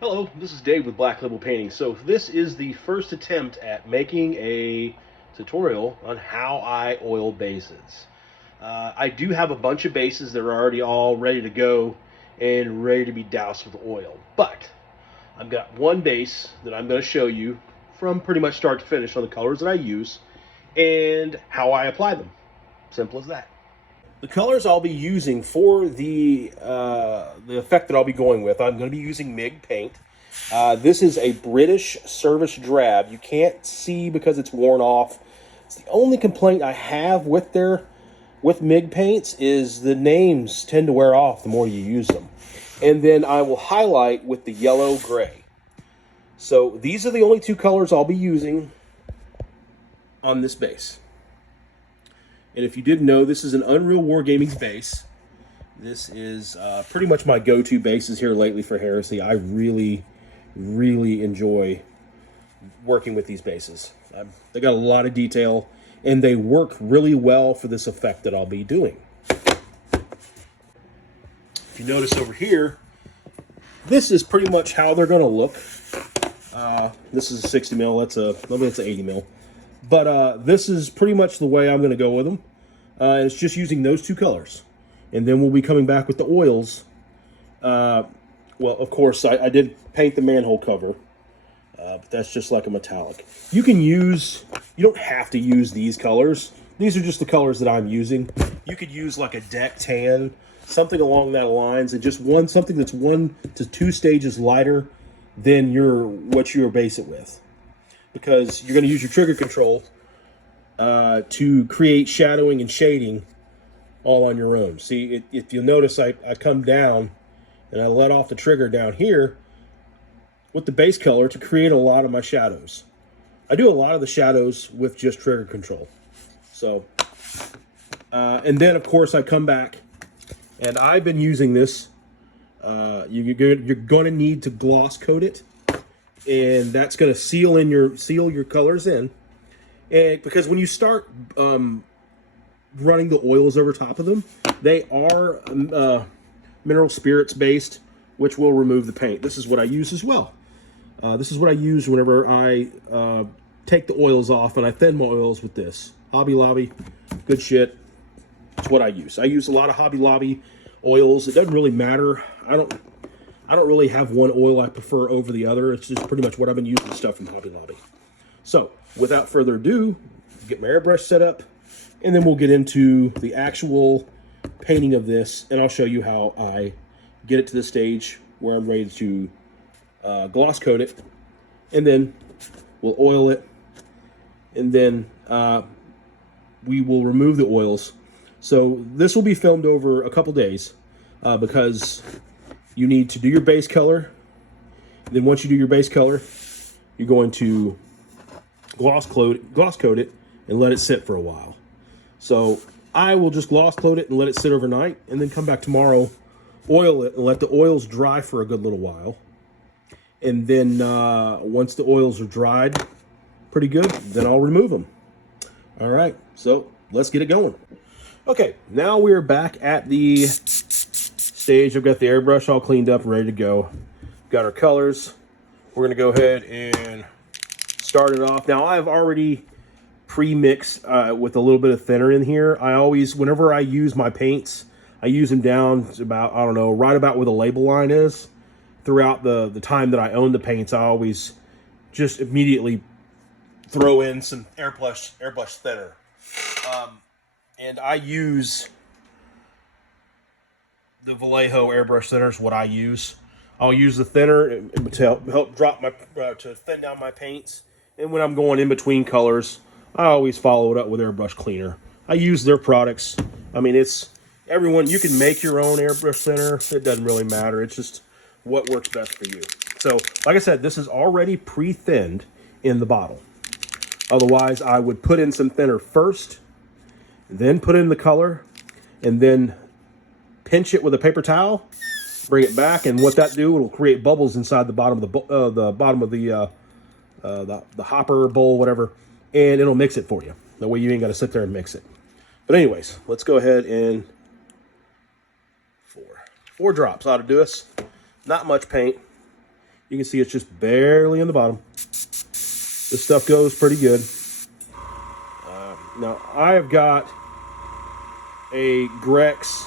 Hello, this is Dave with Black Label Painting. So this is the first attempt at making a tutorial on how I oil bases. I do have a bunch of bases that are already all ready to go and ready to be doused with oil. But I've got one base that I'm going to show you from pretty much start to finish on the colors that I use and how I apply them. Simple as that. The colors I'll be using for the effect that I'll be going with, I'm going to be using MIG paint. This is a British service drab. You can't see because it's worn off. It's the only complaint I have with MIG paints is the names tend to wear off the more you use them. And then I will highlight with the yellow gray. So these are the only two colors I'll be using on this base. And if you didn't know, this is an Unreal Wargaming's base. This is pretty much my go-to bases here lately for Heresy. I really enjoy working with these bases. They got a lot of detail, and they work really well for this effect that I'll be doing. If you notice over here, this is pretty much how they're going to look. This is a 60 mil. That's an 80 mil. But this is pretty much the way I'm going to go with them. It's just using those two colors. And then we'll be coming back with the oils. Well, of course, I did paint the manhole cover. But that's just like a metallic. You don't have to use these colors. These are just the colors that I'm using. You could use like a deck tan, something along that lines, and just something that's 1 to 2 stages lighter than what you're base it with. Because you're going to use your trigger control to create shadowing and shading all on your own. See, if you'll notice, I come down and I let off the trigger down here with the base color to create a lot of my shadows. I do a lot of the shadows with just trigger control. So, and then of course I come back and I've been using this. You're going to need to gloss coat it. And that's going to seal your colors in, and because when you start running the oils over top of them, they are mineral spirits based, which will remove the paint. This is what I use as well. This is what I use whenever I take the oils off, and I thin my oils with this. Hobby Lobby, good shit. It's what I use. I use a lot of Hobby Lobby oils. It doesn't really matter. I don't really have one oil I prefer over the other. It's just pretty much what I've been using stuff from Hobby Lobby. So, without further ado, get my airbrush set up, and then we'll get into the actual painting of this, and I'll show you how I get it to the stage where I'm ready to gloss coat it, and then we'll oil it, and then we will remove the oils. So this will be filmed over a couple days because you need to do your base color. Then once you do your base color, you're going to gloss coat it and let it sit for a while. So I will just gloss coat it and let it sit overnight, and then come back tomorrow, oil it, and let the oils dry for a good little while. And then once the oils are dried pretty good, then I'll remove them. All right, so let's get it going. Okay, now we're back at the stage. I've got the airbrush all cleaned up and ready to go. Got our colors. We're going to go ahead and start it off. Now, I've already pre-mixed with a little bit of thinner in here. Whenever I use my paints, I use them down to about, I don't know, right about where the label line is. Throughout the time that I own the paints, I always just immediately throw in some airbrush thinner. And I use the Vallejo airbrush thinner is what I use. I'll use the thinner to help to thin down my paints. And when I'm going in between colors, I always follow it up with airbrush cleaner. I use their products. I mean, you can make your own airbrush thinner. It doesn't really matter. It's just what works best for you. So, like I said, this is already pre-thinned in the bottle. Otherwise, I would put in some thinner first, then put in the color, and then pinch it with a paper towel, bring it back, and what that do, it'll create bubbles inside the bottom of the hopper bowl, whatever, and it'll mix it for you. That way you ain't got to sit there and mix it. But anyways, let's go ahead and 4 drops ought to do us. Not much paint. You can see it's just barely in the bottom. This stuff goes pretty good. Now, I've got a Grex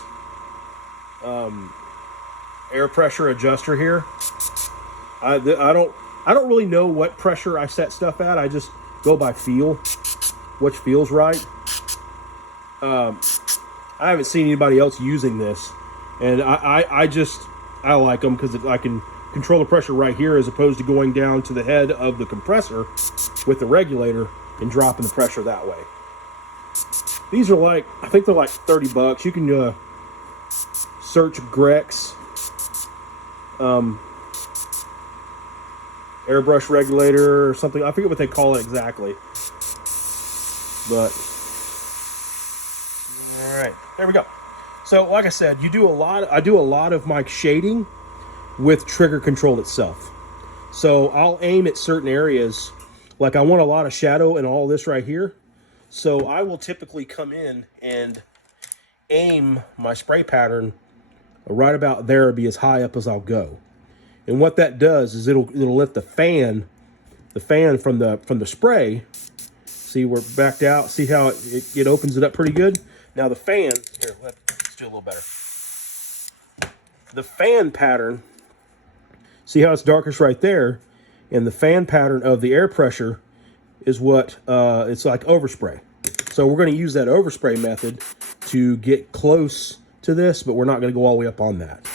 air pressure adjuster here. I don't really know what pressure I set stuff at. I just go by feel, which feels right. I haven't seen anybody else using this, and I like them because I can control the pressure right here as opposed to going down to the head of the compressor with the regulator and dropping the pressure that way. These are like, I think they're like 30 bucks. You can search Grex airbrush regulator or something. I forget what they call it exactly. But all right, there we go. So like I said, I do a lot of my shading with trigger control itself. So I'll aim at certain areas. Like I want a lot of shadow in all this right here. So I will typically come in and aim my spray pattern right about there, be as high up as I'll go. And what that does is it'll let the fan from the spray. See, we're backed out. See how it opens it up pretty good. Now the fan here, let's do a little better. The fan pattern. See how it's darkest right there, and the fan pattern of the air pressure is what it's like overspray. So we're going to use that overspray method to get close to this, but we're not going to go all the way up on that.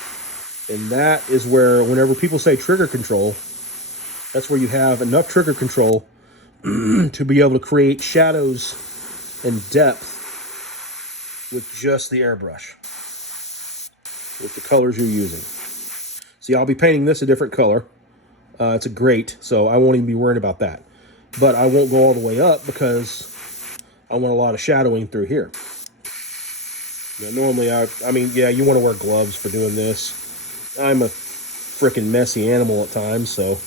And that is where, whenever people say trigger control, that's where you have enough trigger control to be able to create shadows and depth with just the airbrush, with the colors you're using. See, I'll be painting this a different color. It's a grate, so I won't even be worried about that. But I won't go all the way up because I want a lot of shadowing through here. Now, normally, I mean, yeah, you want to wear gloves for doing this. I'm a freaking messy animal at times, so,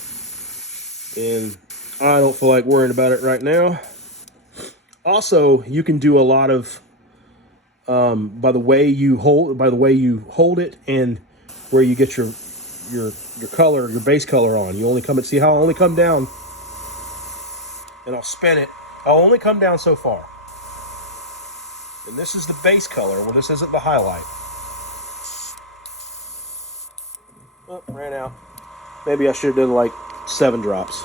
and I don't feel like worrying about it right now. Also, you can do a lot of by the way you hold it and where you get your color, your base color on. You only see how I only come down, and I'll spin it. I'll only come down so far. And this is the base color. Well, this isn't the highlight. Oh, ran out. Maybe I should have done like 7 drops.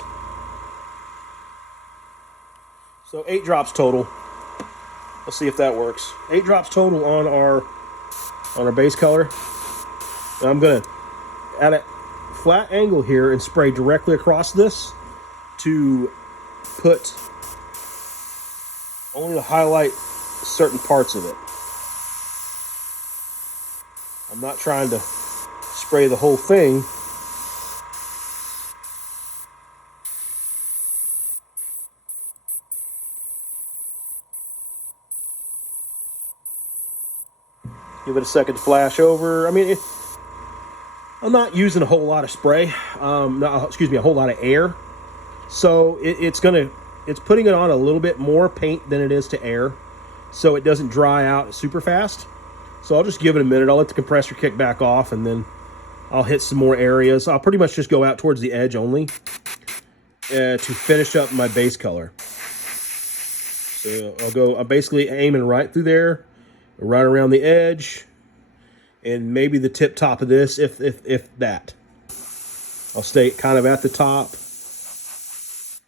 So 8 drops total. Let's see if that works. 8 drops total on our base color. And I'm gonna at a flat angle here and spray directly across this to put only to highlight certain parts of it. I'm not trying to spray the whole thing. Give it a second to flash over. I mean, I'm not using a whole lot of spray. A whole lot of air. So it's putting it on a little bit more paint than it is to air, so it doesn't dry out super fast. So I'll just give it a minute. I'll let the compressor kick back off, and then I'll hit some more areas. I'll pretty much just go out towards the edge only to finish up my base color. So I'm basically aiming right through there, right around the edge, and maybe the tip top of this, if that. I'll stay kind of at the top,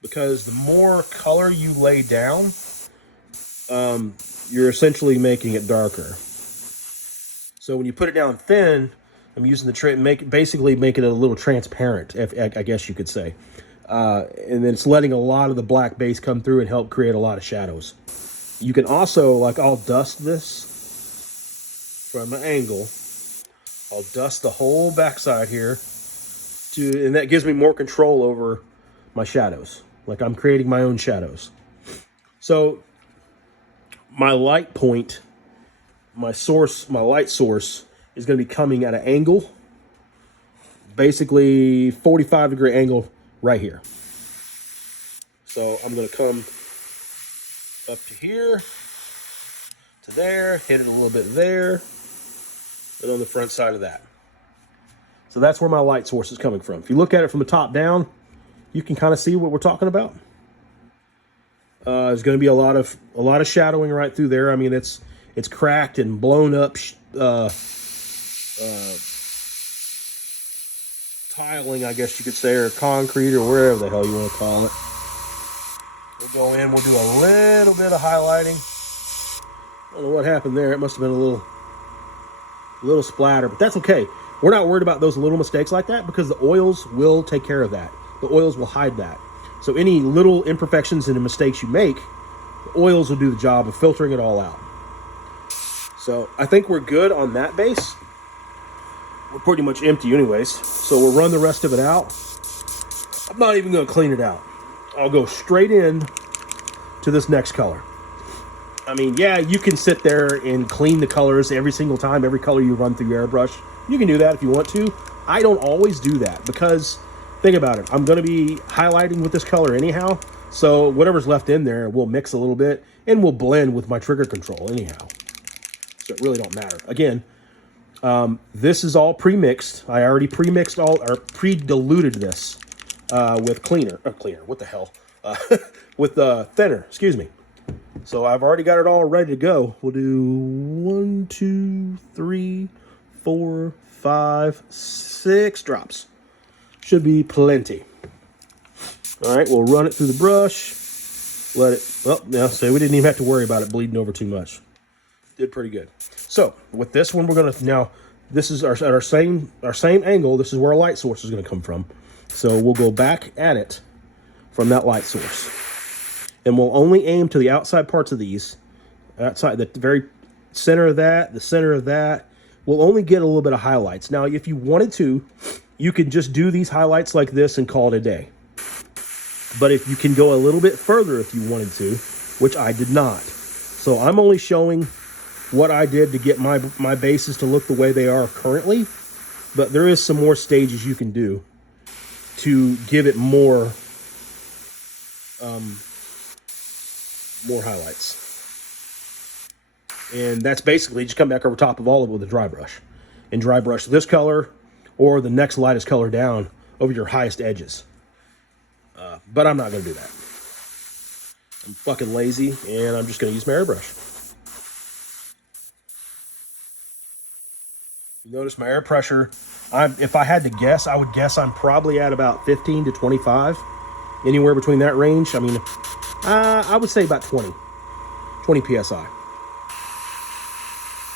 because the more color you lay down, you're essentially making it darker. So when you put it down thin, I'm using the basically making it a little transparent, I guess you could say. And then it's letting a lot of the black base come through and help create a lot of shadows. You can also, like, I'll dust this from an angle. I'll dust the whole backside here, and that gives me more control over my shadows. Like, I'm creating my own shadows. So my light point, my light source is going to be coming at an angle, basically 45-degree angle right here. So I'm going to come up to here, to there, hit it a little bit there, and on the front side of that. So that's where my light source is coming from. If you look at it from the top down, you can kind of see what we're talking about. There's going to be a lot of shadowing right through there. I mean, it's cracked and blown up tiling, I guess you could say, or concrete, or wherever the hell you want to call it. We'll go in, we'll do a little bit of highlighting. I don't know what happened there. It must have been a little splatter, but that's okay. We're not worried about those little mistakes like that because the oils will take care of that. The oils will hide that. So any little imperfections and mistakes you make, the oils will do the job of filtering it all out. So I think we're good on that base. We're pretty much empty anyways. So we'll run the rest of it out. I'm not even going to clean it out. I'll go straight in to this next color. I mean, yeah, you can sit there and clean the colors every single time, every color you run through your airbrush. You can do that if you want to. I don't always do that because, think about it, I'm going to be highlighting with this color anyhow. So whatever's left in there will mix a little bit and will blend with my trigger control anyhow. So it really don't matter. Again, this is all pre-mixed. I already pre-mixed all, or pre-diluted this with cleaner, what the hell? With thinner, excuse me. So I've already got it all ready to go. We'll do 1, 2, 3, 4, 5, 6 drops. Should be plenty. All right, we'll run it through the brush. Let it, oh, now, so we didn't even have to worry about it bleeding over too much. Did pretty good. So with this one, we're gonna, now this is at our same angle. This is where our light source is gonna come from. So we'll go back at it from that light source. And we'll only aim to the outside parts of these. Outside, the very center of that, the center of that. We'll only get a little bit of highlights. Now, if you wanted to, you could just do these highlights like this and call it a day. But if you can go a little bit further if you wanted to, which I did not. So I'm only showing what I did to get my bases to look the way they are currently. But there is some more stages you can do to give it more highlights. And that's basically just come back over top of all of it with a dry brush. And dry brush this color or the next lightest color down over your highest edges. But I'm not going to do that. I'm fucking lazy, and I'm just going to use my airbrush. You notice my air pressure, if I had to guess, I would guess I'm probably at about 15 to 25. Anywhere between that range. I mean, I would say about 20 PSI.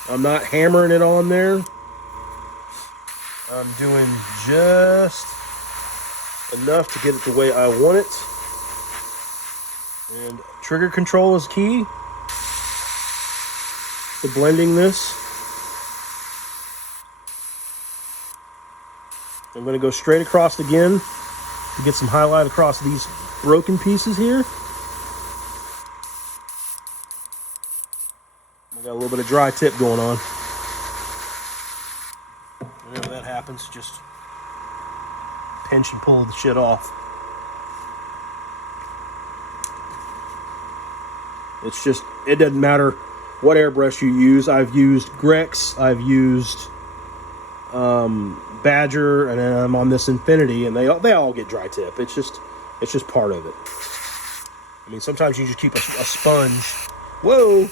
I'm not hammering it on there. I'm doing just enough to get it the way I want it. And trigger control is key to blending this. I'm going to go straight across again to get some highlight across these broken pieces here. I got a little bit of dry tip going on. Whenever that happens, just pinch and pull the shit off. It's just, it doesn't matter what airbrush you use. I've used Grex, I've used Badger, and then I'm on this Infinity, and they all get dry tip. It's just part of it. I mean, sometimes you just keep a sponge. Whoa,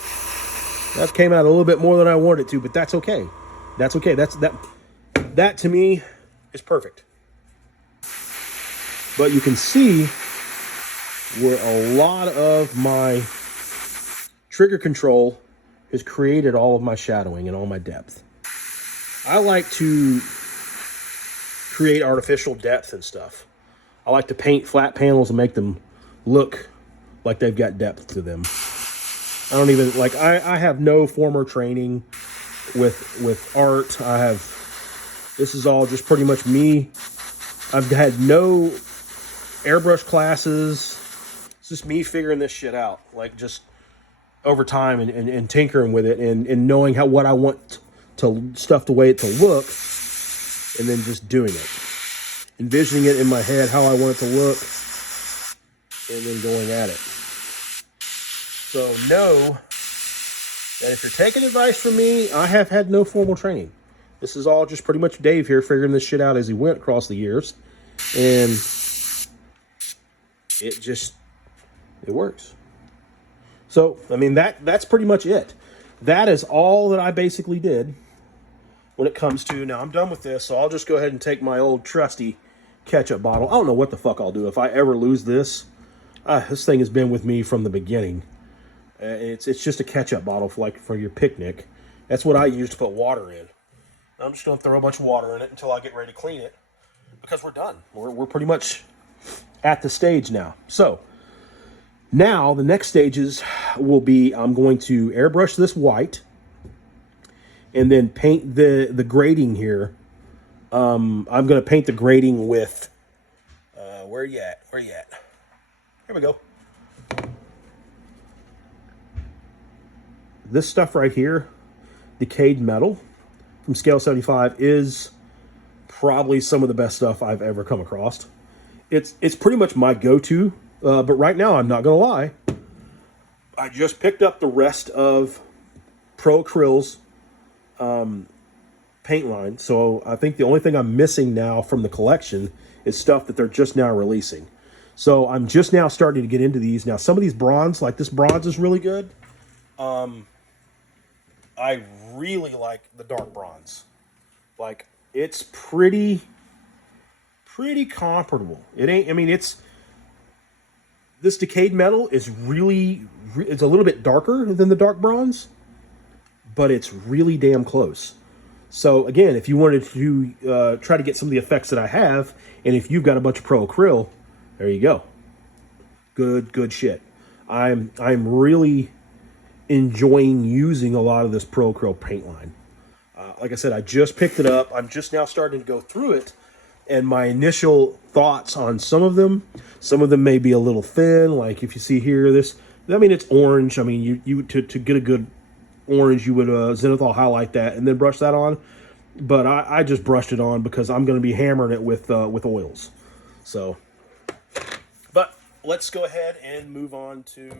that came out a little bit more than I wanted it to, but that's okay. That's okay. That to me is perfect. But you can see where a lot of my trigger control has created all of my shadowing and all my depth. I like to create artificial depth and stuff. I like to paint flat panels and make them look like they've got depth to them. I don't even, like, I have no former training with art. This is all just pretty much me. I've had no airbrush classes. It's just me figuring this shit out, like, just over time and tinkering with it and knowing what I want to stuff the way it to look, and then just doing it, envisioning it in my head how I want it to look, and then going at it. So know that if you're taking advice from me, I have had no formal training. This is all just pretty much Dave here figuring this shit out as he went across the years. And it works. So, I mean, that's pretty much it. That is all that I basically did when it comes to, now I'm done with this, so I'll just go ahead and take my old trusty ketchup bottle. I don't know what the fuck I'll do if I ever lose this. This thing has been with me from the beginning. It's just a ketchup bottle for your picnic. That's what I use to put water in. I'm just going to throw a bunch of water in it until I get ready to clean it, because we're done. We're pretty much at the stage now. So now the next stages will be, I'm going to airbrush this white and then paint the grading here. I'm going to paint the grading with, where you at? Here we go. This stuff right here, decayed metal from Scale 75, is probably some of the best stuff I've ever come across. It's pretty much my go-to, but right now, I'm not going to lie, I just picked up the rest of Pro Acryl's paint line, so I think the only thing I'm missing now from the collection is stuff that they're just now releasing. So I'm just now starting to get into these. Now, some of these bronze, like this bronze is really good. I really like the dark bronze. Like, it's pretty comparable. It ain't, I mean, this decayed metal is really, it's a little bit darker than the dark bronze, but it's really damn close. So again, if you wanted to try to get some of the effects that I have, and if you've got a bunch of Pro Acryl, there you go. Good shit. I'm really enjoying using a lot of this Pro Acryl paint line. Like I said, I just picked it up. I'm just now starting to go through it, and my initial thoughts on some of them may be a little thin. Like if you see here, I mean, it's orange. I mean, you to get a good orange, you would zenithal highlight that and then brush that on. But I just brushed it on because I'm going to be hammering it with oils. So, but let's go ahead and move on to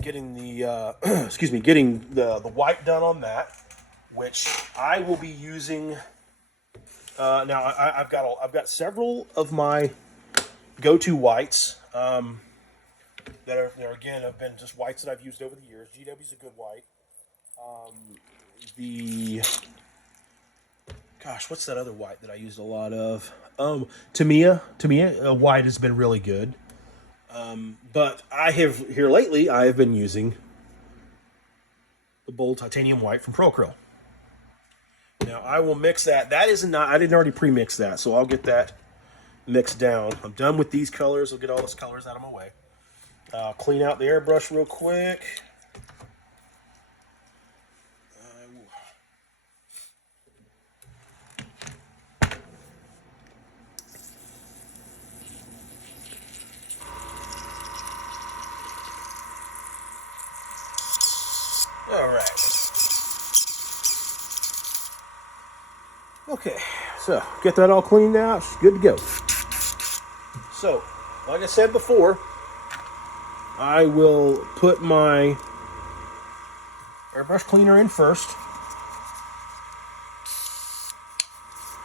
getting the getting the white done on that, which I will be using. Now I've got several of my go-to whites that are again have been just whites that I've used over the years. GW's a good white. Gosh, what's that other white that I used a lot of? Tamiya white has been really good. But I have been using the bold titanium white from Pro Acryl. Now I will mix that. I didn't already pre-mix that, so I'll get that mixed down. I'm done with these colors. I'll get all those colors out of my way. Clean out the airbrush real quick. All right. Okay, so get that all cleaned out. It's good to go. So, like I said before, I will put my airbrush cleaner in first.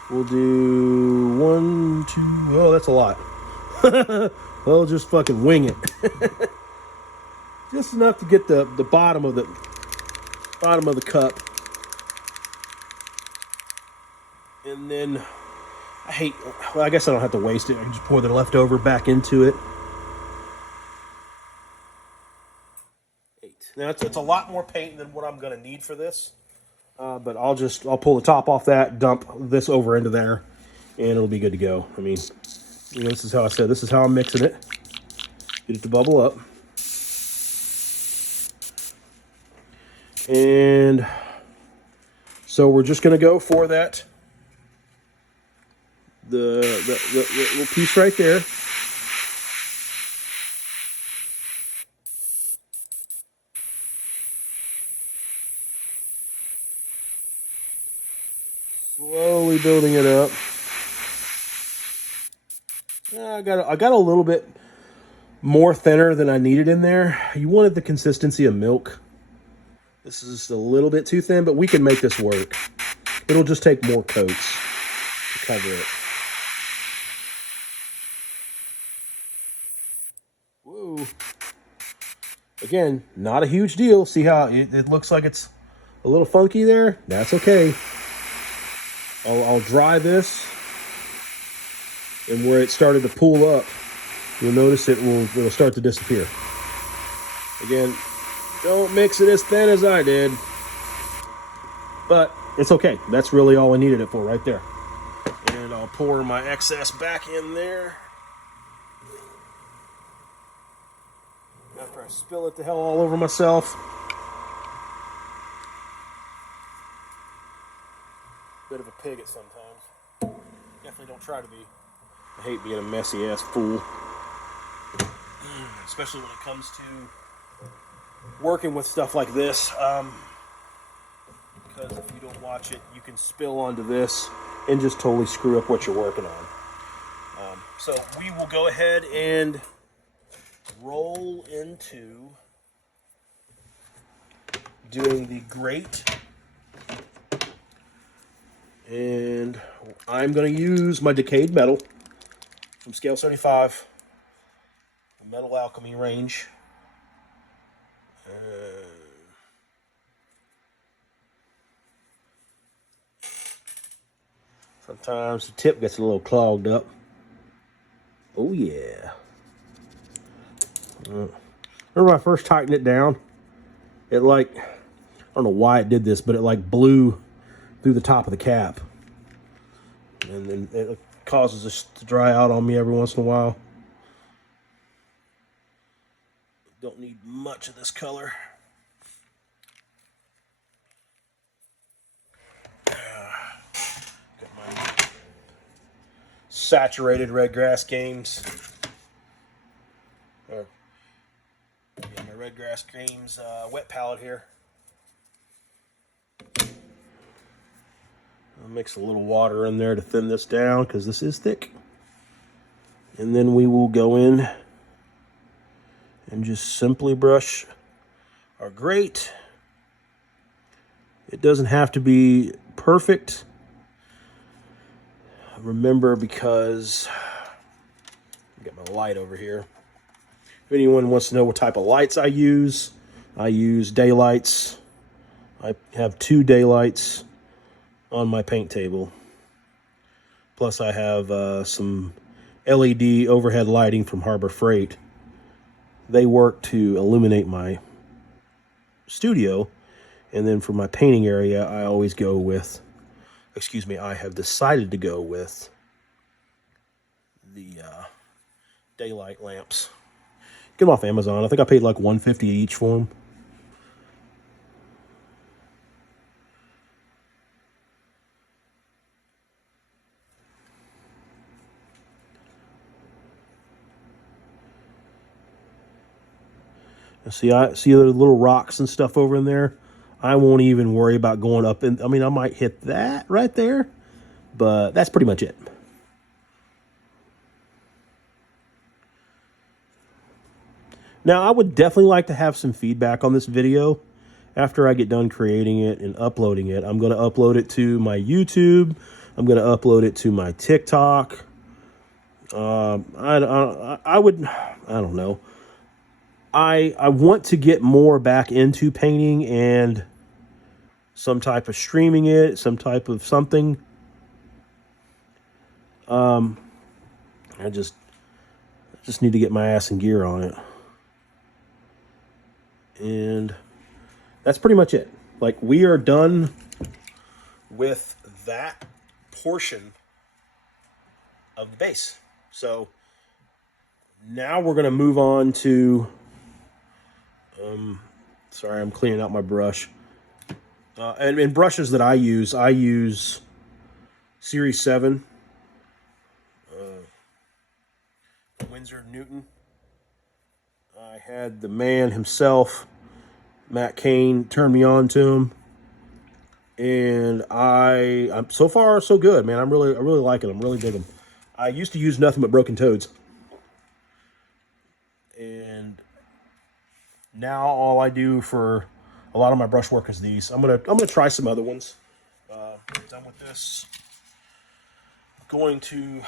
We'll do 1, 2. Oh, that's a lot. We'll just fucking wing it. Just enough to get the bottom of the cup. And then I guess I don't have to waste it. I can just pour the leftover back into it. 8. Now it's a lot more paint than what I'm going to need for this. But I'll pull the top off that, dump this over into there, and it'll be good to go. I mean, this is how I said, this is how I'm mixing it. Get it to bubble up. And so we're just going to go for that. The little piece right there. Slowly building it up. I got a little bit more thinner than I needed in there. You wanted the consistency of milk. This is just a little bit too thin, but we can make this work. It'll just take more coats to cover it. Whoa. Again, not a huge deal. See how it looks like it's a little funky there? That's okay. I'll dry this, and where it started to pool up, you'll notice it'll start to disappear. Again, don't mix it as thin as I did, but it's okay. That's really all I needed it for right there. And I'll pour my excess back in there. After I spill it the hell all over myself. Bit of a pig at sometimes. Definitely don't try to be. I hate being a messy ass fool. Especially when it comes to working with stuff like this. Because if you don't watch it, you can spill onto this and just totally screw up what you're working on. So we will go ahead and roll into doing the grate. And I'm going to use my decayed metal from Scale 75, the Metal Alchemy range. Sometimes the tip gets a little clogged up. Oh yeah. Remember when I first tightened it down? It I don't know why it did this, but it blew through the top of the cap. And then it causes this to dry out on me every once in a while. Don't need much of this color. Got my saturated Redgrass Games. Or my Redgrass Games wet palette here. I'll mix a little water in there to thin this down because this is thick. And then we will go in and just simply brush our grate. It doesn't have to be perfect. Remember, because I've got my light over here. If anyone wants to know what type of lights I use daylights. I have 2 daylights on my paint table. Plus I have some LED overhead lighting from Harbor Freight. They work to illuminate my studio. And then for my painting area, I always go with, I have decided to go with the daylight lamps. Get them off Amazon. I think I paid like $150 each for them. See, I see the little rocks and stuff over in there. I won't even worry about going up. I might hit that right there, but that's pretty much it. Now, I would definitely like to have some feedback on this video after I get done creating it and uploading it. I'm going to upload it to my YouTube. I'm going to upload it to my TikTok. I don't know. I want to get more back into painting and some type of streaming it, some type of something. I just need to get my ass in gear on it. And that's pretty much it. Like, we are done with that portion of the base. So now we're going to move on to, sorry, I'm cleaning out my brush. And brushes that I use Series 7. Winsor Newton. I had the man himself, Matt Kane, turn me on to him. And I'm so far so good, man. I really like it. I'm really digging them. I used to use nothing but Broken Toads. And now all I do for a lot of my brush work is these. I'm gonna try some other ones. done with this, I'm going to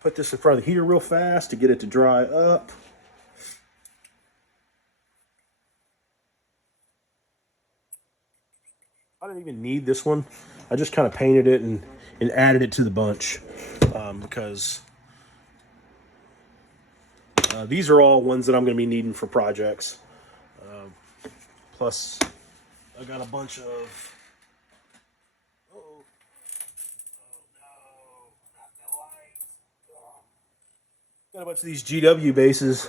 put this in front of the heater real fast to get it to dry up. I didn't even need this one. I just kind of painted it and added it to the bunch because these are all ones that I'm going to be needing for projects. Plus, I got a bunch of... Got a bunch of these GW bases,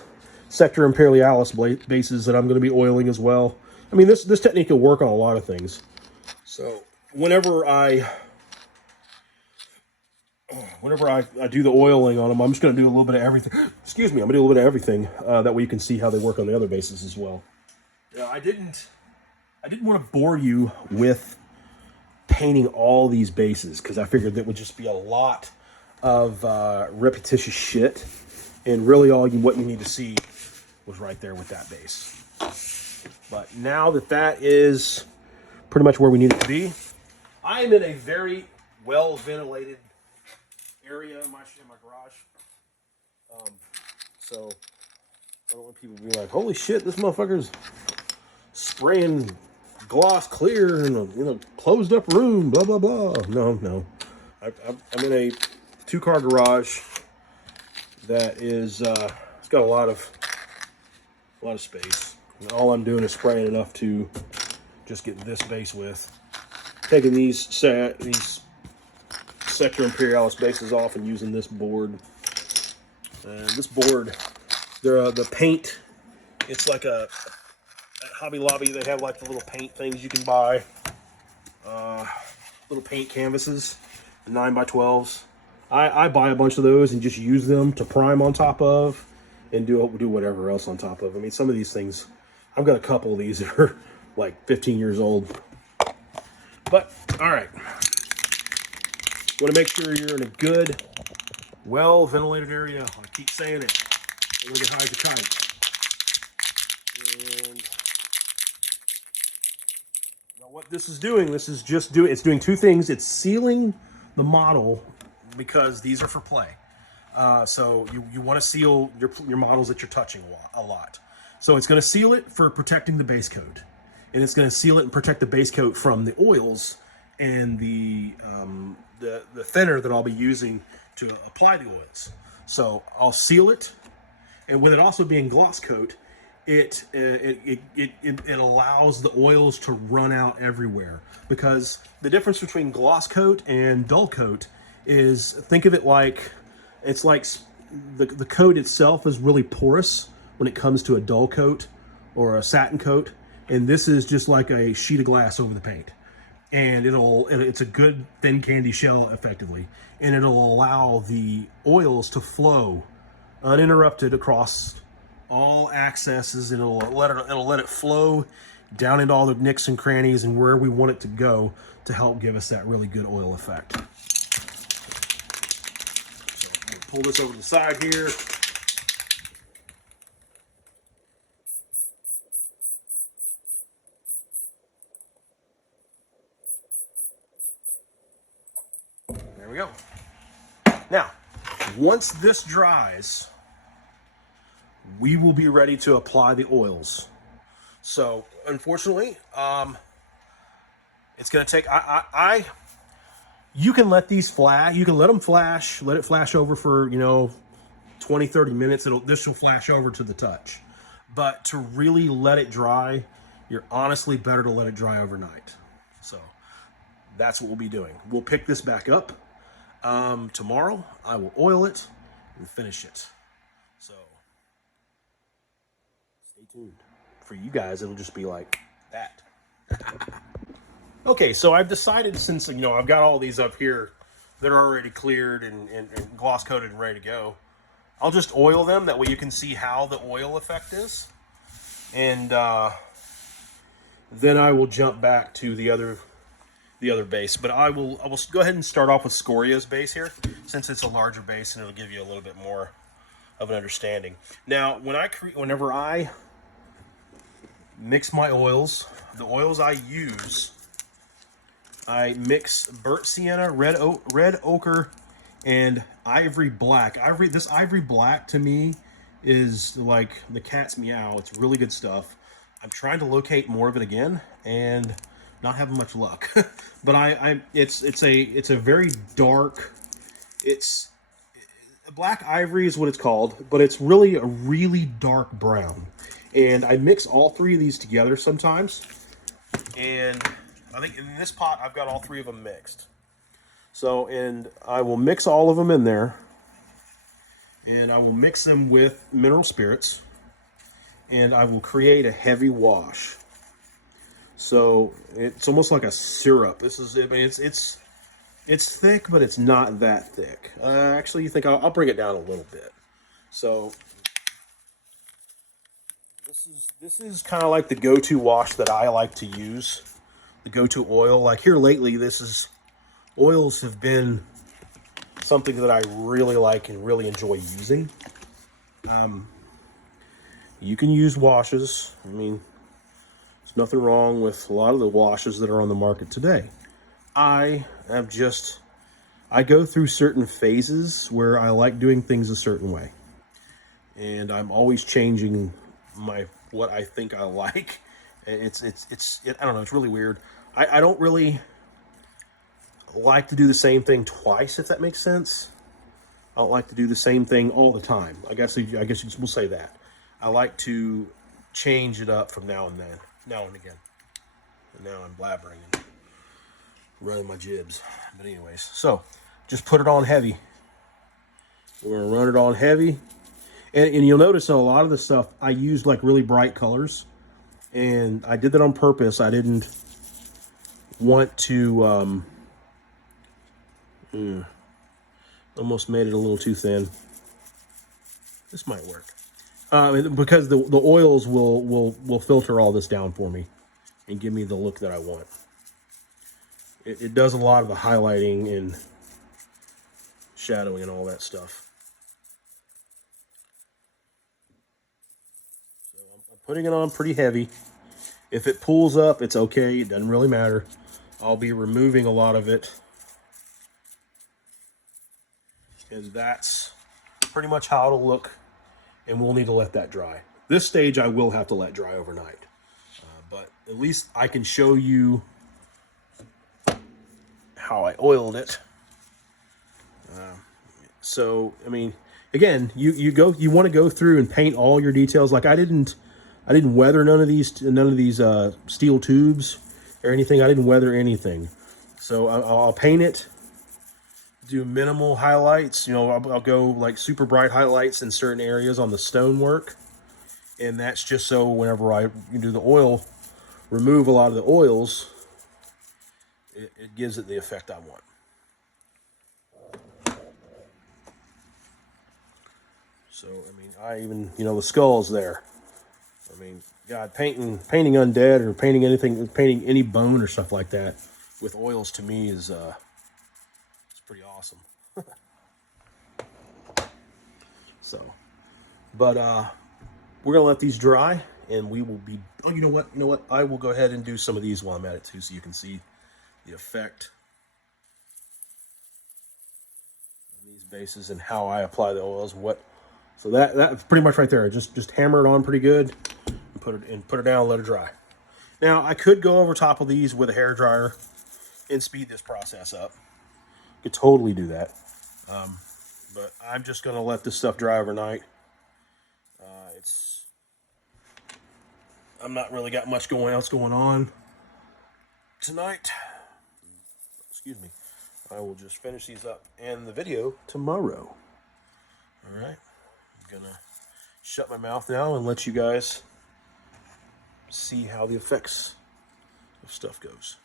Sector Imperialis bases that I'm going to be oiling as well. I mean, this technique will work on a lot of things. So whenever I do the oiling on them, I'm just going to do a little bit of everything. Excuse me, I'm going to do a little bit of everything. That way you can see how they work on the other bases as well. Yeah, I didn't want to bore you with painting all these bases because I figured that would just be a lot of repetitious shit. And really what you need to see was right there with that base. But now that is pretty much where we need it to be, I am in a very well ventilated area in my garage. So I don't want people to be like, holy shit, this motherfucker's spraying gloss clear in a closed up room, blah, blah, blah. No. I'm in a 2-car garage that is, it's got a lot of space. And all I'm doing is spraying enough to just get this base with. Taking these Sector Imperialis bases off and using this board. This board, the paint, it's like at Hobby Lobby, they have like the little paint things you can buy. Little paint canvases, 9x12s. I buy a bunch of those and just use them to prime on top of and do whatever else on top of. I mean, some of these things, I've got a couple of these that are like 15 years old. But, all right. You want to make sure you're in a good, well-ventilated area. I keep saying it. Look at high as a kite. And now what this is doing, it's doing two things. It's sealing the model because these are for play. So you want to seal your models that you're touching a lot. So it's going to seal it for protecting the base coat. And it's going to seal it and protect the base coat from the oils and the thinner that I'll be using to apply the oils. So I'll seal it, and with it also being gloss coat, it allows the oils to run out everywhere. Because the difference between gloss coat and dull coat is, think of it like, it's like the coat itself is really porous when it comes to a dull coat or a satin coat, and this is just like a sheet of glass over the paint. And it's a good thin candy shell effectively, and it'll allow the oils to flow uninterrupted across all accesses, and it'll let it flow down into all the nicks and crannies and where we want it to go to help give us that really good oil effect. So I'm gonna pull this over to the side here. There we go. Now, once this dries, we will be ready to apply the oils. So, unfortunately, it's going to take, you can let these flash, you can let them flash, let it flash over for, 20, 30 minutes. This will flash over to the touch. But to really let it dry, you're honestly better to let it dry overnight. So, that's what we'll be doing. We'll pick this back up. Tomorrow, I will oil it and finish it. So, stay tuned. For you guys, it'll just be like that. Okay, so I've decided, since, I've got all these up here that are already cleared and gloss coated and ready to go, I'll just oil them. That way you can see how the oil effect is. And then I will jump back to the other base. But I will go ahead and start off with Scoria's base here, since it's a larger base and it'll give you a little bit more of an understanding. Now, whenever I mix my oils, the oils I use, I mix burnt sienna, red ochre, and ivory black. This ivory black to me is like the cat's meow. It's really good stuff. I'm trying to locate more of it again and not having much luck. But it's a very dark. It's black ivory is what it's called, but it's really a really dark brown. And I mix all three of these together sometimes. And I think in this pot I've got all three of them mixed. So, and I will mix all of them in there. And I will mix them with mineral spirits. And I will create a heavy wash. So it's almost like a syrup. This is, I mean, it's thick, but it's not that thick. Actually, you think I'll bring it down a little bit. So this is kind of like the go-to wash that I like to use. The go-to oil. Like here lately, oils have been something that I really like and really enjoy using. You can use washes. I mean, there's nothing wrong with a lot of the washes that are on the market today. I go through certain phases where I like doing things a certain way. And I'm always changing what I think I like. I don't know, it's really weird. I don't really like to do the same thing twice, if that makes sense. I don't like to do the same thing all the time. I guess we'll say that. I like to change it up from now and again. And now I'm blabbering and running my jibs. But anyways, so just put it on heavy. We're gonna run it on heavy. And you'll notice in a lot of the stuff, I used like really bright colors. And I did that on purpose. I didn't want to, almost made it a little too thin. This might work. Because the oils will filter all this down for me and give me the look that I want. It does a lot of the highlighting and shadowing and all that stuff. So I'm putting it on pretty heavy. If it pulls up, it's okay. It doesn't really matter. I'll be removing a lot of it. And that's pretty much how it'll look. And we'll need to let that dry. This stage I will have to let dry overnight. But at least I can show you how I oiled it. So, I mean, again, you want to go through and paint all your details. Like I didn't weather none of these steel tubes or anything. I didn't weather anything. So I'll paint it, do minimal highlights. You know, I'll go like super bright highlights in certain areas on the stonework. And that's just so whenever I do the oil, remove a lot of the oils, it gives it the effect I want. So, I mean, I even, the skull's there. I mean, God, painting undead or painting any bone or stuff like that with oils to me is it's pretty awesome. So, but we're gonna let these dry, and we will be. Oh, you know what? I will go ahead and do some of these while I'm at it too, so you can see the effect of these bases and how I apply the oils. So that's pretty much right there. Just hammer it on pretty good, and put it down, and let it dry. Now I could go over top of these with a hair dryer and speed this process up. Could totally do that, but I'm just gonna let this stuff dry overnight. I'm not really got much else going on tonight. Excuse me. I will just finish these up in the video tomorrow. All right. I'm gonna shut my mouth now and let you guys see how the effects of stuff goes.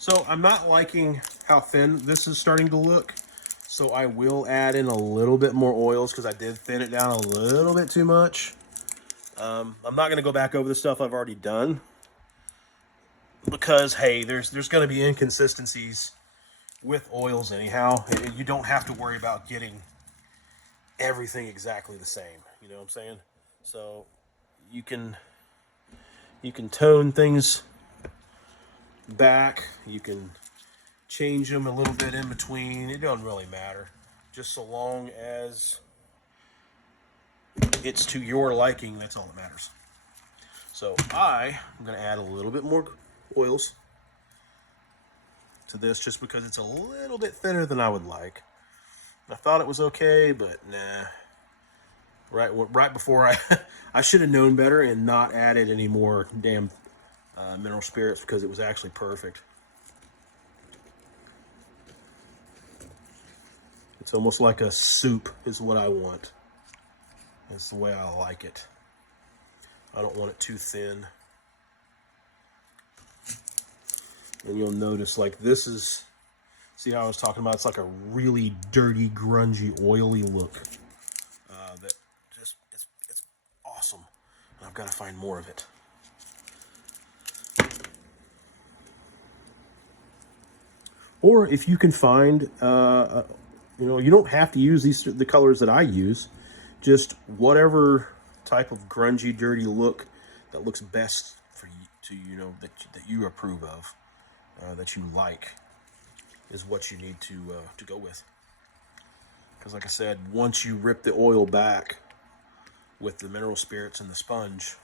So I'm not liking how thin this is starting to look. So I will add in a little bit more oils because I did thin it down a little bit too much. I'm not going to go back over the stuff I've already done because, hey, there's going to be inconsistencies with oils anyhow. You don't have to worry about getting everything exactly the same. You know what I'm saying? So you can tone things back. You can change them a little bit in between. It doesn't really matter, just so long as it's to your liking. That's all that matters. So I'm going to add a little bit more oils to this just because it's a little bit thinner than I would like. I thought it was okay, but nah. Right before I should have known better and not added any more damn mineral spirits because it was actually perfect. It's almost like a soup is what I want. That's the way I like it. I don't want it too thin. And you'll notice, like, this is, see how I was talking about, it's like a really dirty, grungy, oily look. That just, it's awesome. And I've got to find more of it. Or if you can find, you know, you don't have to use the colors that I use. Just whatever type of grungy, dirty look that looks best for you, you know, that you approve of, that you like, is what you need to go with. Because, like I said, once you rip the oil back with the mineral spirits and the sponge,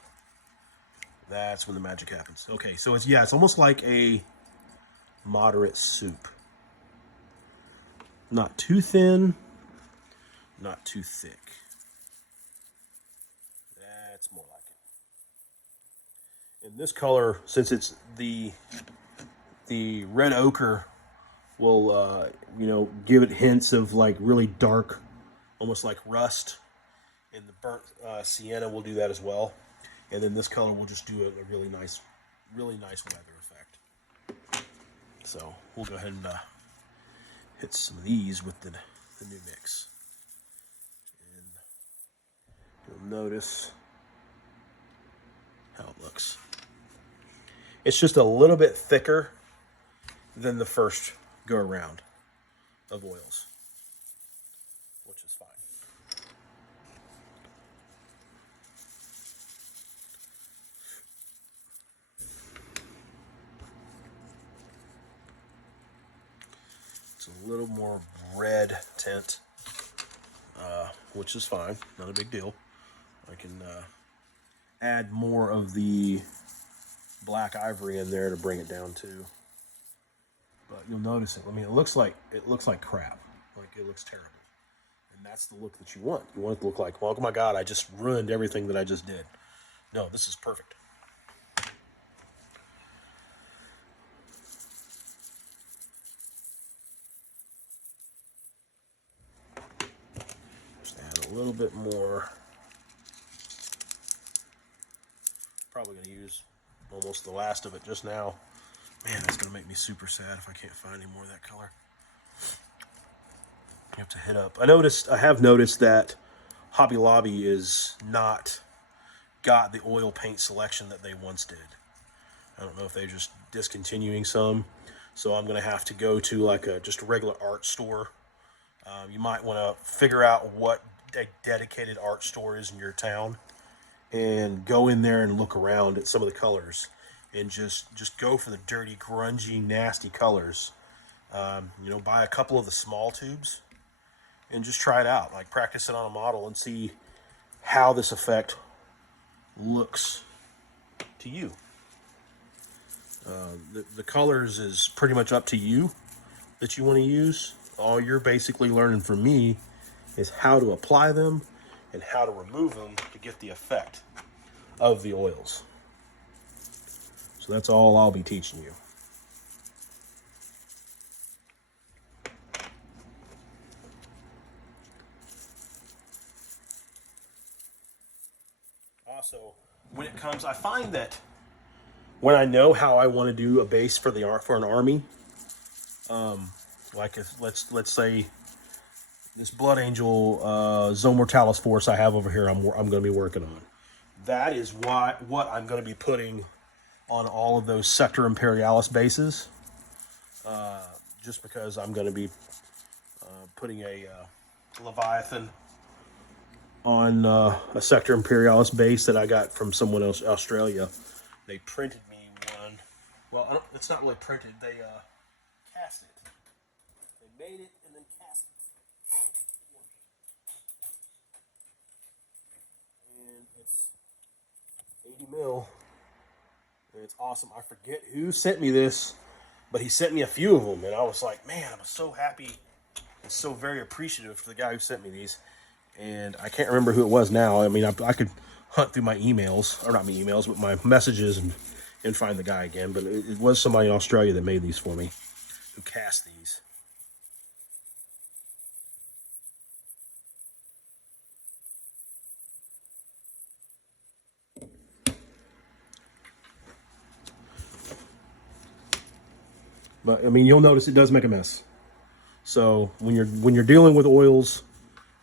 that's when the magic happens. Okay, so it's almost like a moderate soup. Not too thin, not too thick. That's more like it. In this color, since it's the red ochre, will you know, give it hints of like really dark, almost like rust. And the burnt sienna will do that as well. And then this color will just do a really nice weather effect. So we'll go ahead and hit some of these with the new mix. And you'll notice how it looks. It's just a little bit thicker than the first go around of oils, which is fine. It's a little more red tint, which is fine, not a big deal. I can add more of the black ivory in there to bring it down too. But you'll notice it. I mean, it looks like crap. Like, it looks terrible. And that's the look that you want. You want it to look like, well, oh my God, I just ruined everything that I just did. No, this is perfect. Just add a little bit more. Probably going to use almost the last of it just now. Man, that's going to make me super sad if I can't find any more of that color. You have to hit up. I have noticed that Hobby Lobby is not got the oil paint selection that they once did. I don't know if they're just discontinuing some. So I'm going to have to go to like just a regular art store. You might want to figure out what a dedicated art store is in your town and go in there and look around at some of the colors and just go for the dirty, grungy, nasty colors. You know, buy a couple of the small tubes and just try it out. Like, practice it on a model and see how this effect looks to you. The colors is pretty much up to you that you want to use. All you're basically learning from me is how to apply them and how to remove them to get the effect of the oils. So that's all I'll be teaching you. Also, when it comes, I find that when I know how I want to do a base for an army, like if, let's say this Blood Angel Zone Mortalis force I have over here, I'm going to be working on. That is what I'm going to be putting on all of those Sector Imperialis bases. Just because I'm going to be putting a Leviathan on a Sector Imperialis base that I got from someone else, Australia. They printed me one. Well, it's not really printed. They cast it. They made it and then cast it. And it's 80 mil. And it's awesome. I forget who sent me this, but he sent me a few of them. And I was like, man, I'm so happy and so very appreciative for the guy who sent me these. And I can't remember who it was now. I mean, I could hunt through my emails, or not my emails, but my messages and find the guy again. But it was somebody in Australia that made these for me, who cast these. But I mean, you'll notice it does make a mess. So when you're dealing with oils,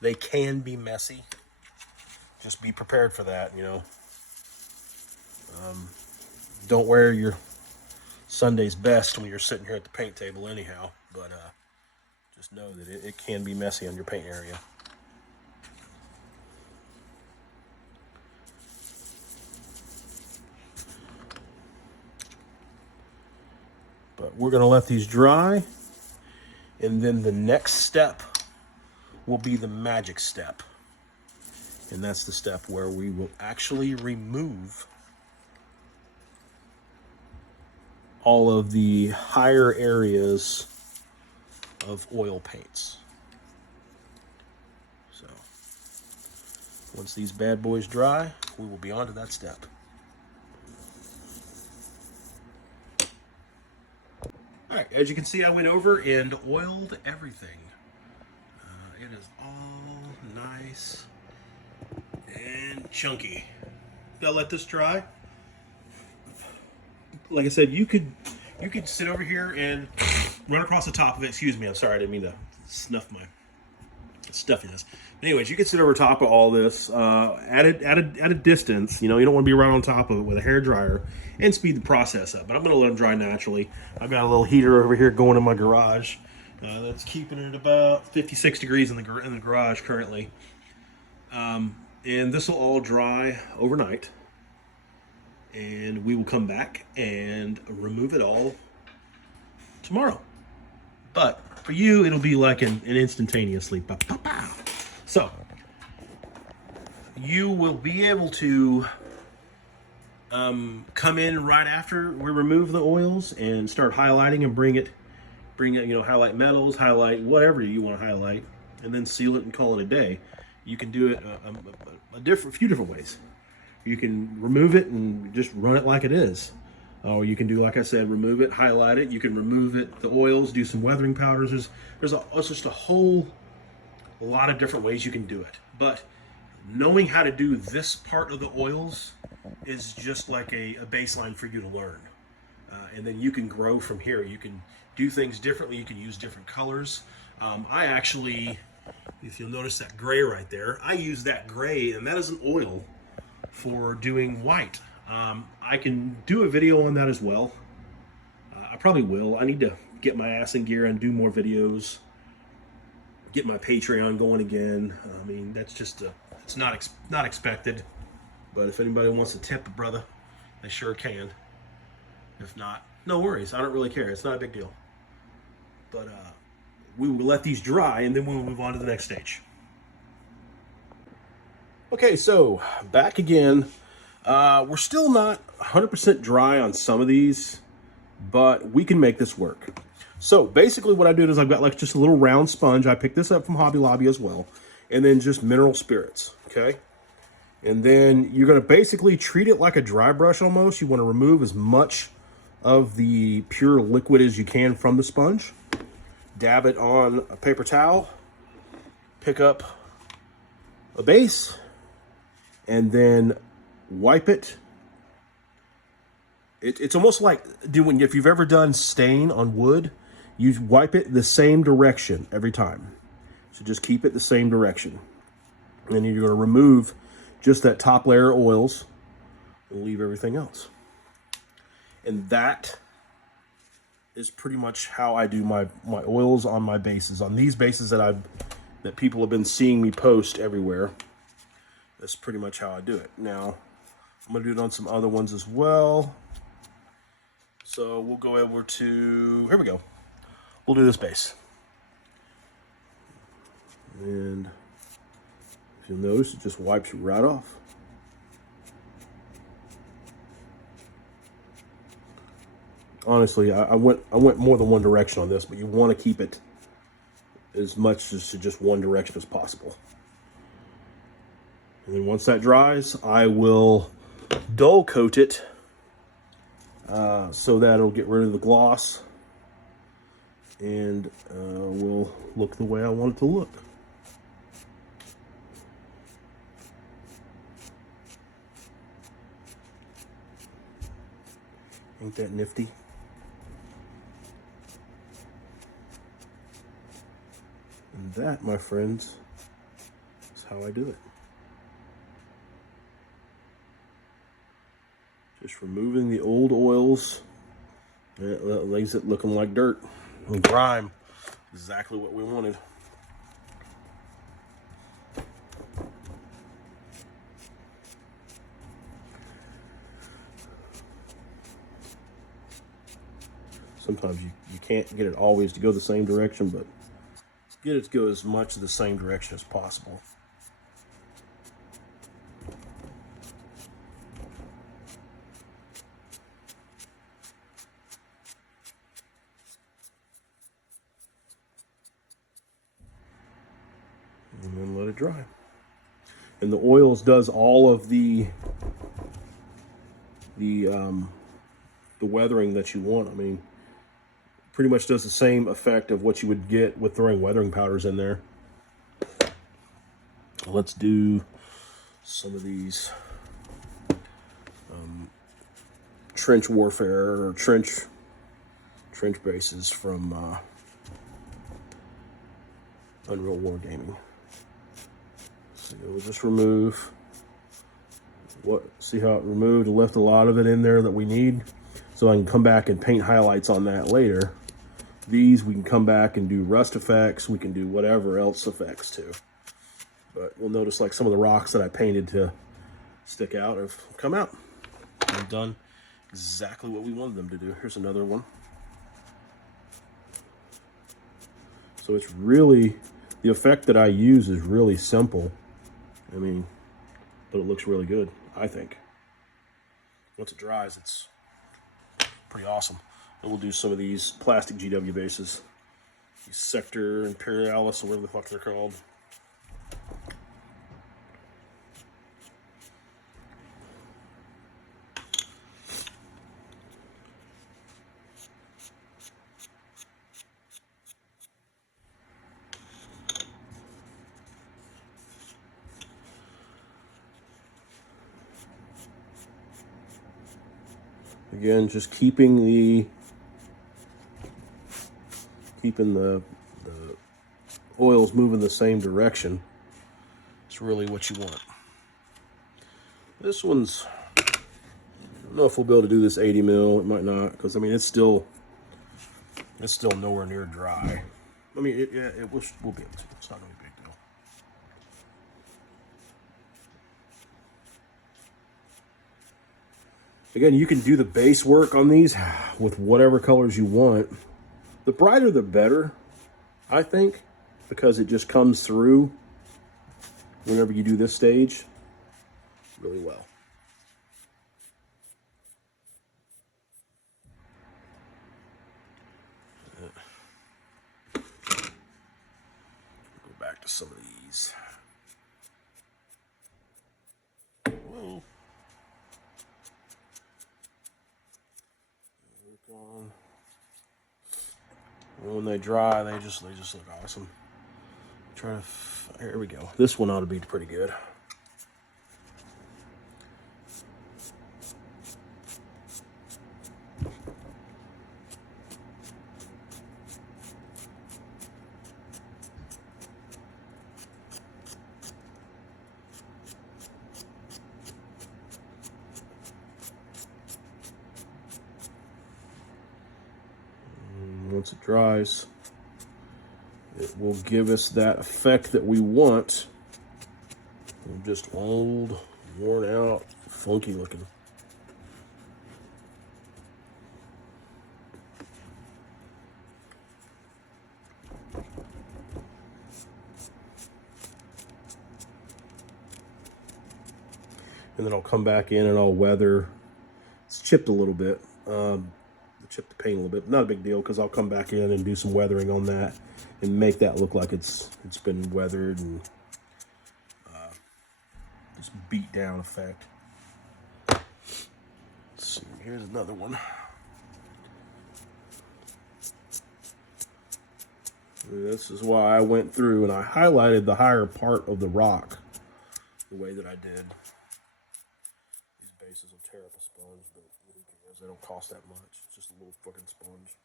they can be messy. Just be prepared for that, you know. Don't wear your Sunday's best when you're sitting here at the paint table anyhow, but just know that it can be messy on your paint area. But we're gonna let these dry, and then the next step will be the magic step. And that's the step where we will actually remove all of the higher areas of oil paints. So once these bad boys dry, we will be on to that step. All right, as you can see, I went over and oiled everything. It is all nice and chunky. I'll let this dry. Like I said, you could sit over here and run across the top of it. Excuse me, I'm sorry, I didn't mean to snuff my stuffiness. But anyways, you could sit over top of all this at a distance. You know, you don't want to be right on top of it with a hair dryer and speed the process up. But I'm going to let them dry naturally. I've got a little heater over here going in my garage. That's keeping it about 56 degrees in the garage currently. And this will all dry overnight. And we will come back and remove it all tomorrow. But for you, it'll be like an instantaneously. So you will be able to come in right after we remove the oils and start highlighting and bring it, you know, highlight metals, highlight whatever you want to highlight, and then seal it and call it a day. You can do it a few different ways. You can remove it and just run it like it is. Or you can do, like I said, remove it, highlight it. You can remove it, the oils, do some weathering powders. There's just a whole lot of different ways you can do it. But knowing how to do this part of the oils is just like a baseline for you to learn. And then you can grow from here. You can do things differently. You can use different colors. I actually, if you'll notice that gray right there, I use that gray, and that is an oil for doing white. I can do a video on that as well. I probably will. I need to get my ass in gear and do more videos, get my Patreon going again. I mean, that's just it's not expected, but if anybody wants to tip a brother, they sure can. If not, no worries. I don't really care. It's not a big deal. But we will let these dry, and then we'll move on to the next stage. Okay, so back again. We're still not 100% dry on some of these, but we can make this work. So basically what I did is I've got like just a little round sponge. I picked this up from Hobby Lobby as well. And then just mineral spirits, okay? And then you're gonna basically treat it like a dry brush almost. You wanna remove as much of the pure liquid as you can from the sponge. Dab it on a paper towel, pick up a base, and then wipe it It's almost like doing, if you've ever done stain on wood, you wipe it the same direction every time. So just keep it the same direction. And then you're going to remove just that top layer of oils and leave everything else. And that is pretty much how I do my oils on my bases. On these bases that people have been seeing me post everywhere, that's pretty much how I do it. Now, I'm going to do it on some other ones as well. So we'll go over to, here we go. We'll do this base. And if you'll notice, it just wipes you right off. Honestly, I went more than one direction on this, but you want to keep it as much as to just one direction as possible. And then once that dries, I will dull coat it so that it'll get rid of the gloss and will look the way I want it to look. Ain't that nifty? And that, my friends, is how I do it. Just removing the old oils. That leaves it looking like dirt and grime. Exactly what we wanted. Sometimes you can't get it always to go the same direction, but get it to go as much the same direction as possible. And then let it dry. And the oils does all of the weathering that you want. I mean, pretty much does the same effect of what you would get with throwing weathering powders in there. Let's do some of these trench warfare or trench bases from Unreal Wargaming. So we'll just remove see how it removed and left a lot of it in there that we need, so I can come back and paint highlights on that later. These we can come back and do rust effects, we can do whatever else effects too. But you'll notice like some of the rocks that I painted to stick out have come out. I've done exactly what we wanted them to do. Here's another one. So it's really, the effect that I use is really simple. I mean, but it looks really good, I think. Once it dries, it's pretty awesome. And we'll do some of these plastic GW bases. These Sector Imperials, or whatever the fuck they're called. Again, just keeping the oils moving the same direction. It's really what you want. This one's, I don't know if we'll be able to do this 80 mil. It might not, because I mean it's still nowhere near dry. I mean, we'll be able to. It's not really a big deal. Again, you can do the base work on these with whatever colors you want. The brighter the better, I think, because it just comes through whenever you do this stage really well. Go back to some of these. Whoa. When they dry, they just look awesome. Here we go. This one ought to be pretty good. once it dries, it will give us that effect that we want. Just old, worn out, funky looking. And then I'll come back in and I'll weather. It's chipped a little bit. Chip the paint a little bit. Not a big deal, because I'll come back in and do some weathering on that and make that look like it's been weathered and just beat down effect. Let's see, here's another one. This is why I went through and I highlighted the higher part of the rock the way that I did. These bases will tear up a sponge, but who cares? They don't cost that much. It's just a little fucking sponge.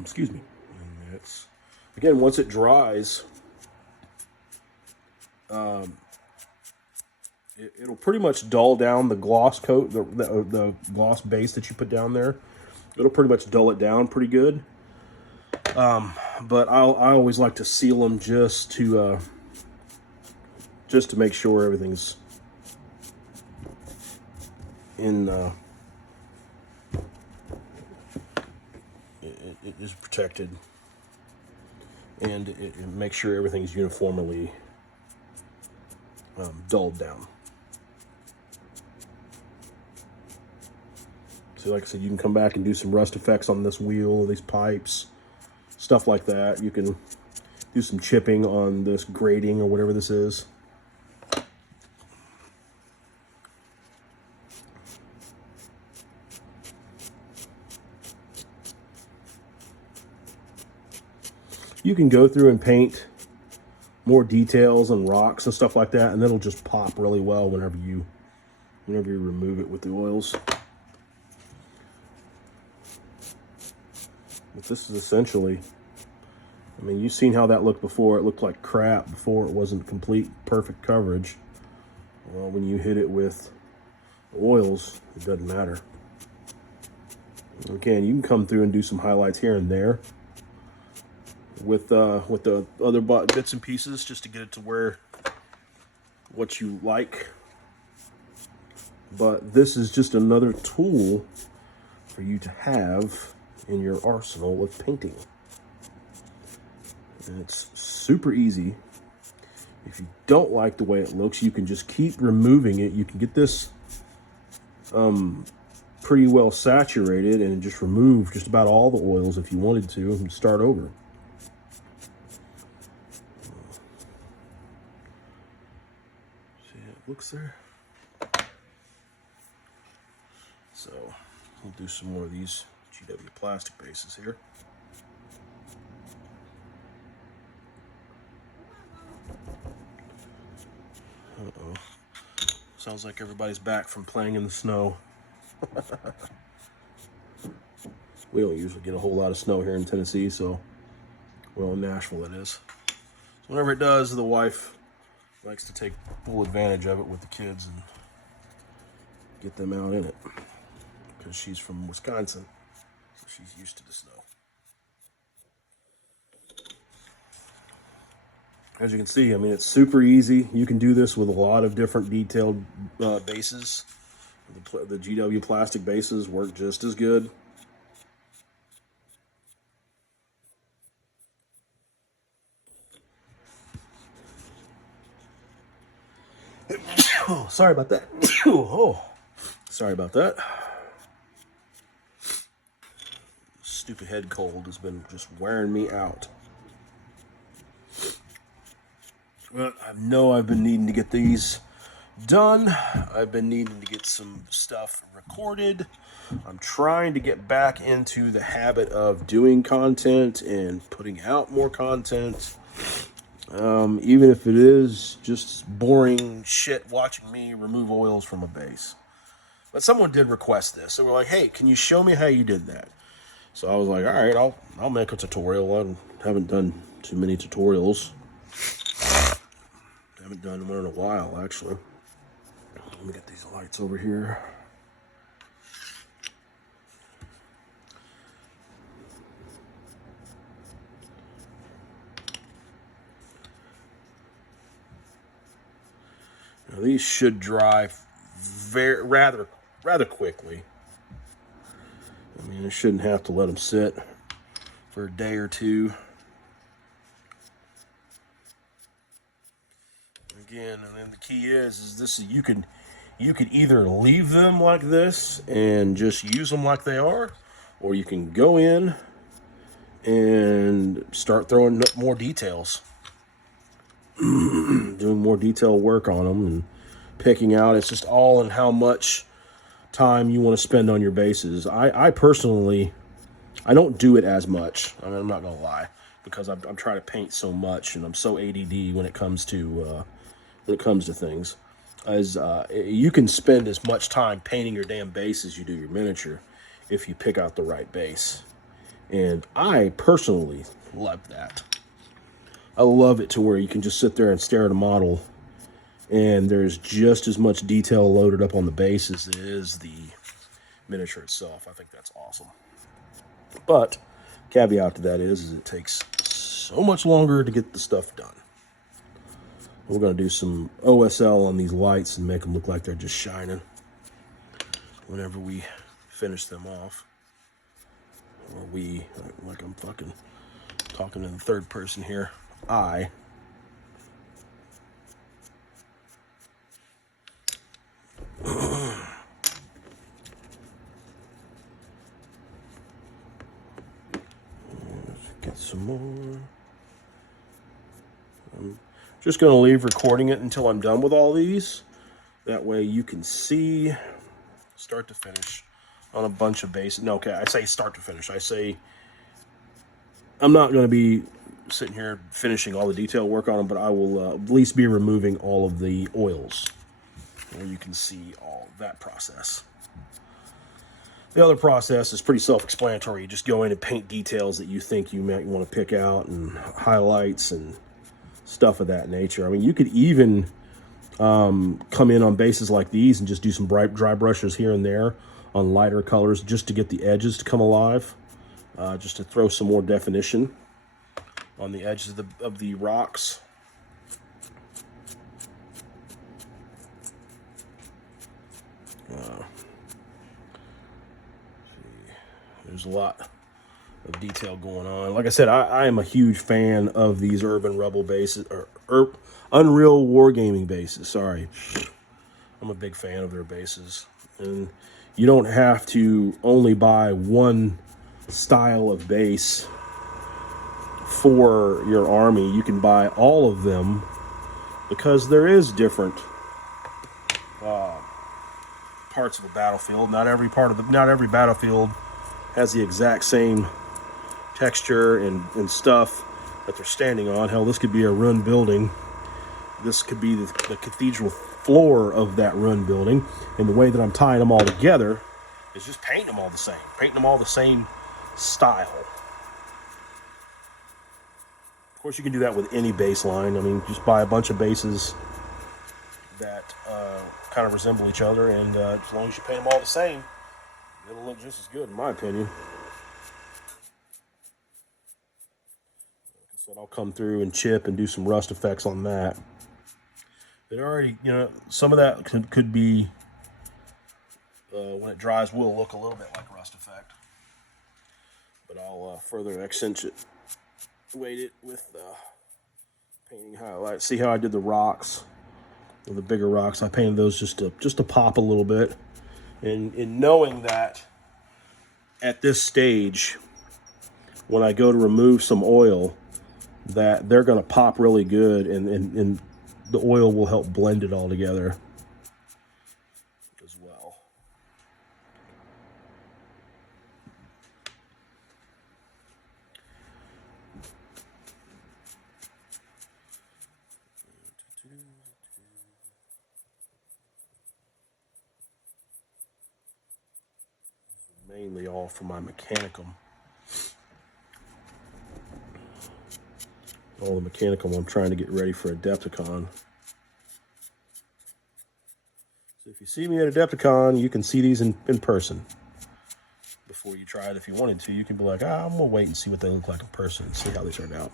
Excuse me. And that's, again, once it dries, it'll pretty much dull down the gloss coat, the gloss base that you put down there. It'll pretty much dull it down pretty good. But I always like to seal them just to make sure everything's in it is protected, and it makes sure everything's uniformly dulled down. So like I said, you can come back and do some rust effects on this wheel, these pipes, stuff like that. You can do some chipping on this grating or whatever this is. You can go through and paint more details on rocks and stuff like that, and it'll just pop really well whenever you remove it with the oils. But this is essentially, I mean, you've seen how that looked before. It looked like crap before. It wasn't complete, perfect coverage. Well, when you hit it with oils, it doesn't matter. Again, you can come through and do some highlights here and there with the other bits and pieces, just to get it to where what you like. But this is just another tool for you to have in your arsenal of painting, and it's super easy. If you don't like the way it looks, you can just keep removing it. You can get this pretty well saturated and just remove just about all the oils if you wanted to and start over. See how it looks there? So we'll do some more of these GW plastic bases here. Uh-oh. Sounds like everybody's back from playing in the snow. We don't usually get a whole lot of snow here in Tennessee, so, well, in Nashville it is. So whenever it does, the wife likes to take full advantage of it with the kids and get them out in it, because she's from Wisconsin, so she's used to the snow. As you can see, I mean, it's super easy. You can do this with a lot of different detailed bases. The GW plastic bases work just as good. Oh, sorry about that. Oh, sorry about that. Stupid head cold has been just wearing me out. Well, I know I've been needing to get these done. I've been needing to get some stuff recorded. I'm trying to get back into the habit of doing content and putting out more content. Even if it is just boring shit watching me remove oils from a base. But someone did request this. So we're like, hey, can you show me how you did that? So I was like, all right, I'll make a tutorial. I haven't done too many tutorials. I haven't done one in a while, actually. Let me get these lights over here. Now, these should dry rather quickly. I mean, I shouldn't have to let them sit for a day or two. Again, and then the key is this: you could either leave them like this and just use them like they are, or you can go in and start throwing more details, doing more detail work on them and picking out. It's just all in how much time you want to spend on your bases. I personally, I don't do it as much. I mean, I'm not gonna lie, because I'm trying to paint so much and I'm so ADD when it comes to things. As you can spend as much time painting your damn base as you do your miniature if you pick out the right base. And I personally love that. I love it to where you can just sit there and stare at a model and there's just as much detail loaded up on the base as it is the miniature itself. I think that's awesome. But caveat to that is it takes so much longer to get the stuff done. We're going to do some OSL on these lights and make them look like they're just shining whenever we finish them off. Or we, like I'm fucking talking in the third person here. I. Let's get some more. I'm just going to leave recording it until I'm done with all these. That way you can see start to finish on a bunch of bases. No, okay, I say start to finish. I say I'm not going to be sitting here finishing all the detail work on them, but I will at least be removing all of the oils where you can see all that process. The other process is pretty self-explanatory. You just go in and paint details that you think you might want to pick out and highlights and stuff of that nature. I mean, you could even come in on bases like these and just do some bright dry brushes here and there on lighter colors just to get the edges to come alive, just to throw some more definition on the edges of the rocks. There's a lot of detail going on. Like I said, I am a huge fan of these Urban Rebel bases, or Unreal Wargaming bases, sorry. I'm a big fan of their bases. And you don't have to only buy one style of base for your army. You can buy all of them because there is different parts of a battlefield. Not every battlefield has the exact same texture and stuff that they're standing on. Hell, this could be a ruined building. This could be the cathedral floor of that ruined building. And the way that I'm tying them all together is just painting them all the same. Painting them all the same style. Of course, you can do that with any baseline. I mean, just buy a bunch of bases that kind of resemble each other, and as long as you paint them all the same, it'll look just as good, in my opinion. Like I said, I'll come through and chip and do some rust effects on that. It already, some of that could be, when it dries, will look a little bit like rust effect. But I'll further accentuate it with painting highlights. See how I did the rocks, the bigger rocks? I painted those just to pop a little bit. And in knowing that at this stage, when I go to remove some oil, that they're going to pop really good, and the oil will help blend it all together as well. Mainly all for my mechanicum. All the mechanicum I'm trying to get ready for Adepticon. So if you see me at Adepticon, you can see these in person. Before you try it, if you wanted to, you can be like, I'm gonna wait and see what they look like in person and see how they turn out.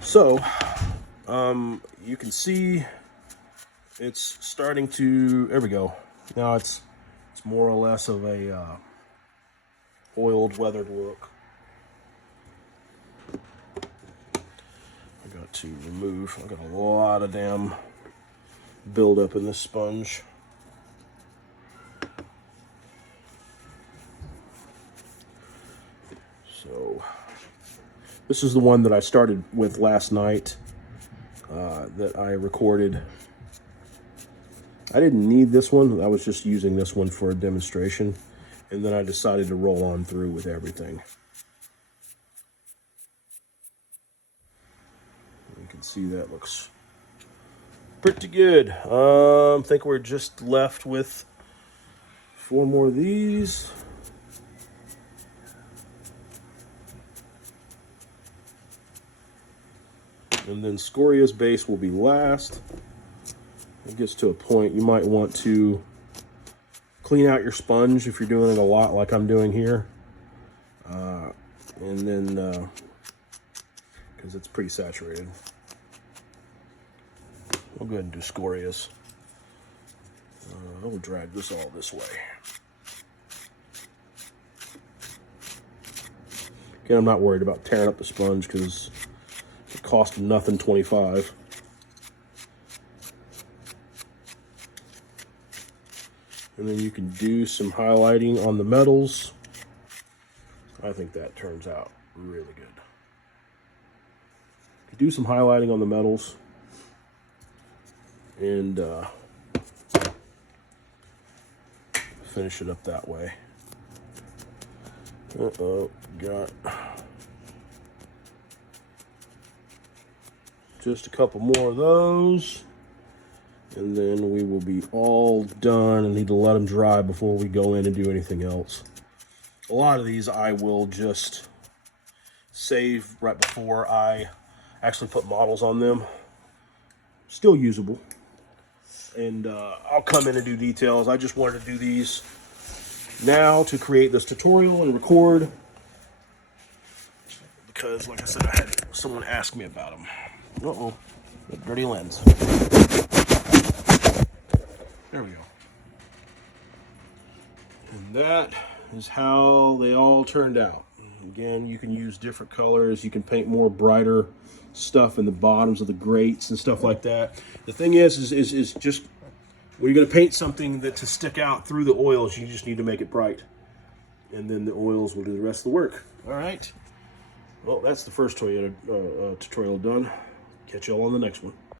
So, you can see it's starting to, there we go. Now it's more or less of a oiled, weathered look. I got to remove, I got a lot of damn buildup in this sponge. So this is the one that I started with last night that I recorded. I didn't need this one. I was just using this one for a demonstration. And then I decided to roll on through with everything. You can see that looks pretty good. I think we're just left with 4 more of these. And then Scoria's base will be last. It gets to a point you might want to clean out your sponge if you're doing it a lot like I'm doing here. And then, because it's pretty saturated. I'll go ahead and do Scoria's. I'll drag this all this way. Again, I'm not worried about tearing up the sponge because it cost nothing $25. And then you can do some highlighting on the metals. I think that turns out really good. You do some highlighting on the metals and finish it up that way. Got just a couple more of those. And then we will be all done. I need to let them dry before we go in and do anything else. A lot of these I will just save right before I actually put models on them. Still usable. And I'll come in and do details. I just wanted to do these now to create this tutorial and record. Because, like I said, I had someone ask me about them. Uh-oh, dirty lens. There we go. And that is how they all turned out. Again, you can use different colors. You can paint more brighter stuff in the bottoms of the grates and stuff like that. The thing is just when you're going to paint something that to stick out through the oils, you just need to make it bright. And then the oils will do the rest of the work. All right. Well, that's the first Toyota tutorial done. Catch y'all on the next one.